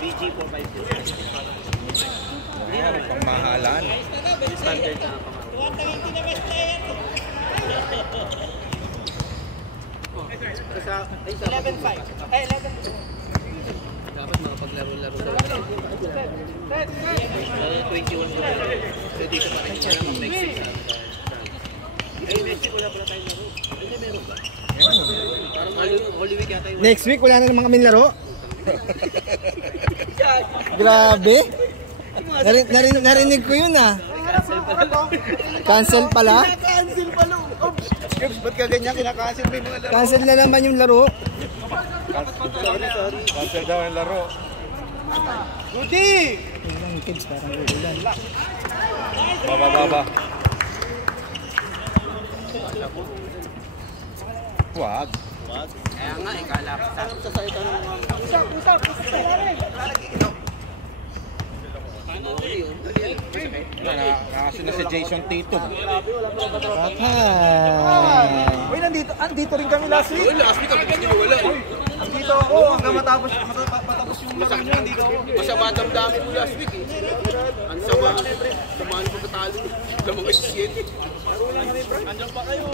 BG 452. Pangmahalan. Standard na pamahalan. 11-5. Ay, 11-2. Dapat makapaglaro-laro sa 21 ko. So dito pa rin siya naman next week. Ay, next week wala pala tayong laro. Hindi, meron ba? Parang Holy Week yata yung... Next week wala na naman kami laro. Grabe. Narinig ko yun ah. Cancel pala? Cancel pala. Ba't ka ganyan kinakancel mo yung mga laro? Cancel na naman yung laro. Sorry. Cancel daw yung laro. Rudy! Yung kids parang ulan. Baba. Wag. Kaya nga, ikala ko. Sa salita ng mga... Usap! Nakakasin na si Jason Tatum. Uy, nandito rin kami last week. Last week kami ganyan wala. Nandito ako, hanggang matapos yung laro nyo, nandito ako. Masama damdamin mo last week eh. Ang samaan ko tatalo. Lamang SCN. Laro lang kami, bro. Andiyan pa kayo.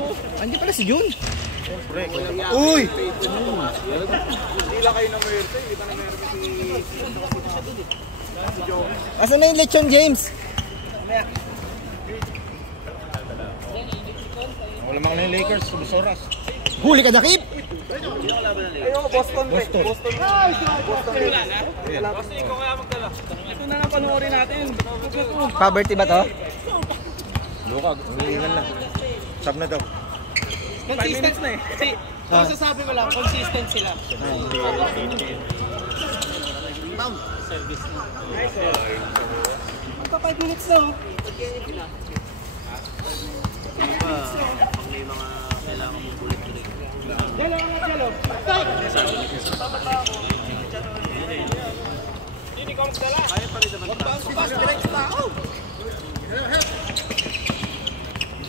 Andiyan pala si Jun. Uy! Hindi lang kayo na mayroon. Hindi pa na mayroon si... Asan na yung Lechon James? Wala mga yung Lakers, Lusoras. Huli ka dakip! Ayoko, Boston. Boston ikaw kaya magdala. Ito na lang panoorin natin. Poverty ba to? Lukag, umiingan lang. Sab na daw. Consistent na eh. Kasi, masasabi ko lang, consistent sila. Ma'am. Service na. Magka 5 minutes na oh. May mga kailangan mong bulit-bulit. Jalo, Jalo. Hindi ko magdala. Kaya pa rin naman. Pass, direct sa tao.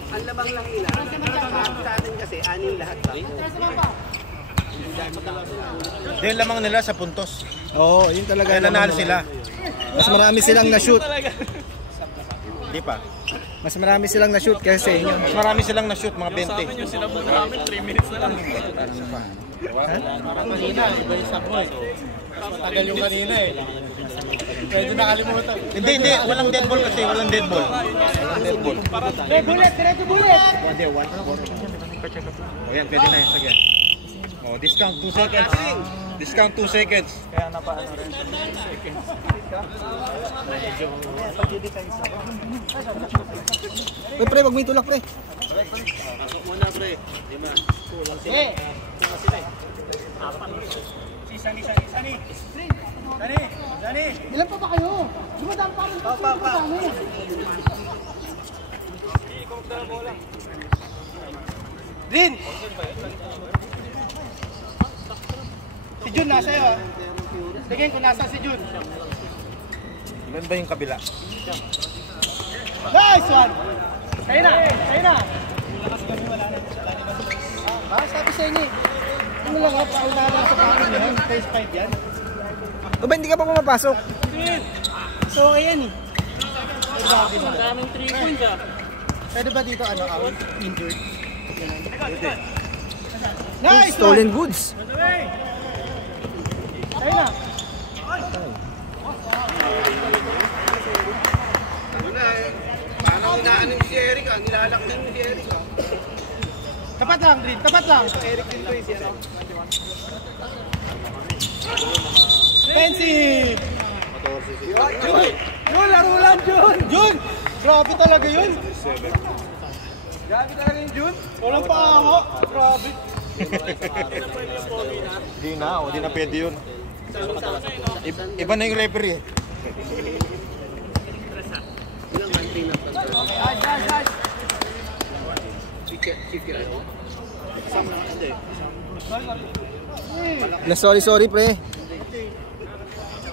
Ang labang lang nila. Sa atin kasi, anin lahat ba? Dahil lamang nila sa puntos. Oo, yun talaga. Kaya nanalo sila. Mas marami silang na-shoot. Di pa. Mas marami silang na-shoot kaya sa inyo. Mas marami silang na-shoot, mga 20. Sa amin yung sinabot namin, 3 minutes na lang. Kanina, iba yung sabo eh. Matagal yung kanina eh. Pwede nakalimutan. Hindi. Walang dead ball kasi. Walang dead ball. Bullet! Diretso bullet! Hindi, 1 O yan, pwede na yun. Sige. O, discount 2 seconds. Discount 2 seconds. Kaya napaano rin. Uy pre, wag mo itulak pre. Pasok muna pre. Lima. Eh! Si Sani. Ilan pa ba kayo? Dumadaan pa rin. Pa. Rin! Si Jun nasa iyo. Tingin ko nasa si Jun. Ilan ba yung kabila? Nice one! Kaya na! Sabi sa inyo ano lang ha, paunahan sa pakin yan, phase 5 yan. O ba hindi ka pa pumapasok? So ayan eh. Maraming 3 points ah. Pwede ba dito out? Injured? Nice! Stolen goods. Kaya na! Paano inaanin si Eric ah? Nilalak din si Eric ah. Tapat lang, Green. Tapat lang. So, Eric din to si ano? Offensive! Yun, laro lang, Jun! Jun! Grabe talaga yun! Grabe talaga yung Jun! Walang paango! Grabe! Di na pwede yun. Iba na yung referee eh. Sorry pre.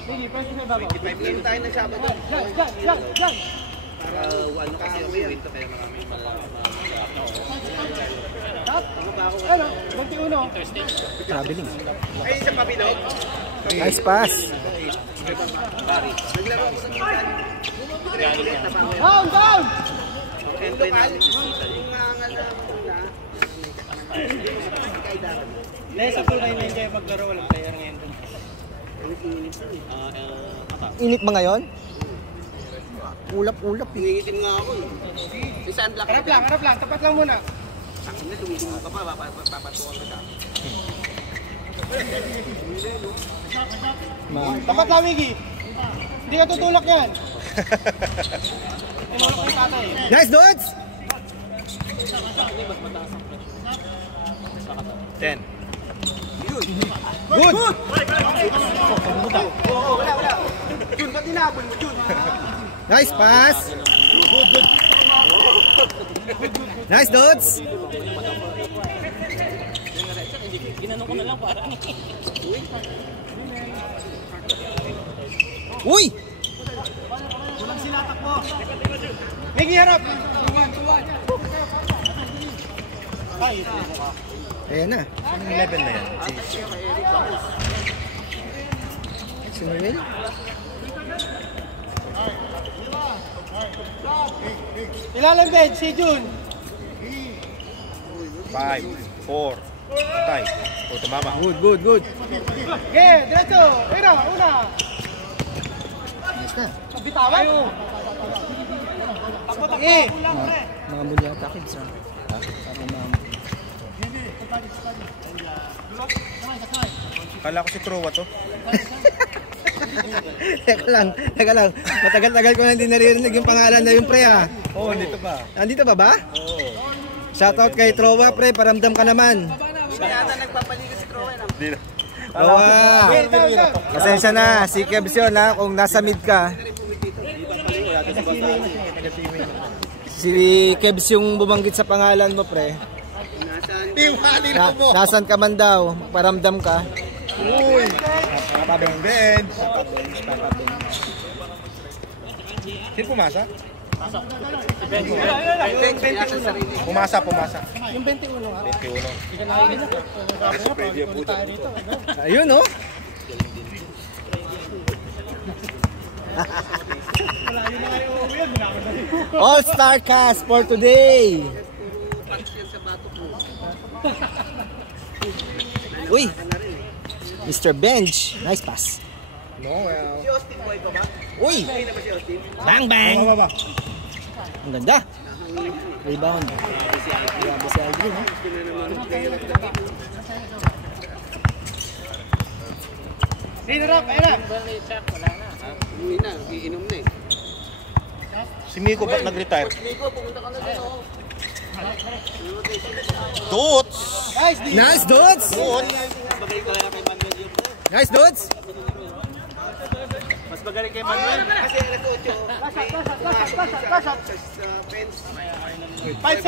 Sige, press na bago. 25 tayo na Sabado. Diyan! Para ano kasi yung winto kaya marami ano? 21. Traveling. Ay, isa pa bilog? Nice pass. Naglaro ako sa Milan. Down, down! Yung lokal, yung maangal na muna. Dahil sa full line kayo maglaro, walang player ngayon dun. Init ba ngayon? Ulap-ulap eh. Nangingitim nga ako eh. Yung sunblock. Harap lang, tapat lang muna. Sakin na, lumitin mo ka pa, papatukan ka. Tapat lang, Miggy. Hindi ka tutulak yan. Ay, mga kayo tatay. Nice, dudes! 10. Good! Oo, wala. Jun, ba't tinapon mo, Jun? Nice pass! Nice, dudes! Uy! Miggy, harap! Ay, Ayan na. Anong level na yan? Si Noel? ilalim bench, si Jun. 5, 4. Patay. O, tumama. Good. Okay, diretso. Una. Nice na. Bitawan. Takbo. Mga bulyata kids ha. Kala ko si Trowa to. Teka lang. Matagal-tagal ko na hindi naririnig yung pangalan na yung pre ha. Oo, dito ba? Nandito ba ba? Oo. Shoutout kay Trowa pre, paramdam ka naman. Kaya nagpapaligo si Crowen. Dito. Trowa. Pasensya na, si Kebs yun ha, kung nasa mid ka. Si Kebs yung bumanggit sa pangalan mo pre. Nasaan ka man daw, paramdam ka. Uy! Napabang bench. Sino pumasa? Pumasa. Yung 21 nga. 21. Ayun oh. All-Star cast for today. Uy, Mr. Bench, nice pass. Noel. Si Austin Boy pa ba? Uy, Hindi na ba si Austin? bang bang. Baba. Ang ganda. Rebound. Grabe si Aldrin ha. Hirap. Umuwi na, iinom na eh. Si Miko ba't nag-retire? Nico, pumunta ka na doon ako. Toots! Guys, Nice dudes. Bagay ka kaya kay Manuel yung Nice dudes. mas magaling kay Manuel. Kasi alas 8. Pasok sa fence. 5 seconds. 5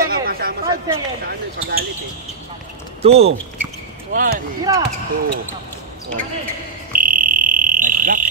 seconds. Sa ano, pagalit eh. 2. Tira. 2. Nice block.